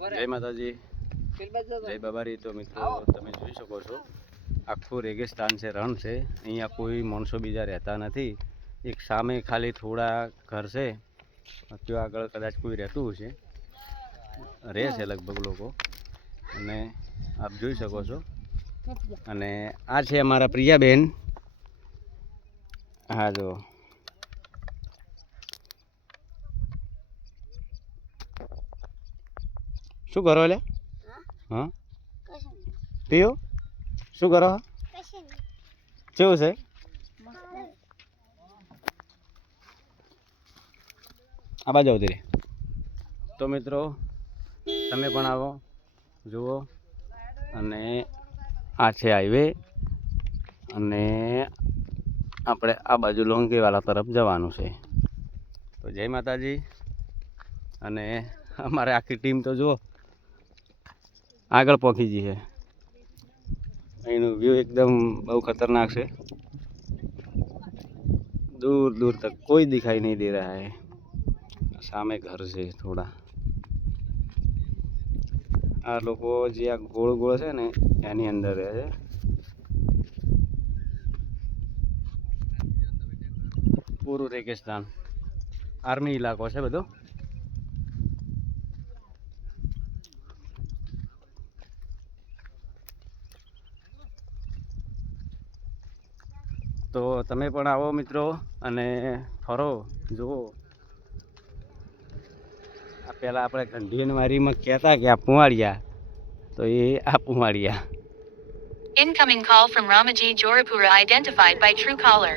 જય માતાજી, જય બાબારી. તો મિત્રો તમે જોઈ શકો છો આખું રેગિસ્તાન છે, રણ છે. અહીંયા કોઈ માણસો બીજા રહેતા નથી. એક સામે ખાલી થોડા ઘર છે, ત્યાં આગળ કદાચ કોઈ રહેતું હશે, રહે છે લગભગ લોકો. અને આપ જોઈ શકો છો. અને આ છે અમારા પ્રિયાબેન. હા જો શું કરો લે? હા પીઓ શું કરો? કેવું છે? આ બાજુ આવતી રે. તો મિત્રો તમે પણ આવો, જુઓ. અને આ છે હાઈવે, અને આપણે આ બાજુ લોંગીવાલા તરફ જવાનું છે. તો જય માતાજી. અને અમારે આખી ટીમ તો જુઓ આગળ પહોંચી ગઈ છે. અહીંનું વ્યૂ એકદમ બહુ ખતરનાક છે. दूर दूर तक कोई दिखाई नहीं दे रहा है. सामे घर છે થોડા. આ લોકો જે આ ગોળ ગોળ છે ને એની અંદર રહે છે. પૂરું રેગિસ્તાન, આર્મી ઇલાકો છે બધો. તો તમે પણ આવો મિત્રો અને ફરો, જુઓ. આ પહેલાં આપણે ઘંટીનવારીમાં કહેતા કે આ પુવાડિયા, તો એ આ પુવાડિયા. Incoming call from Ramaji Jorapura identified by Truecaller.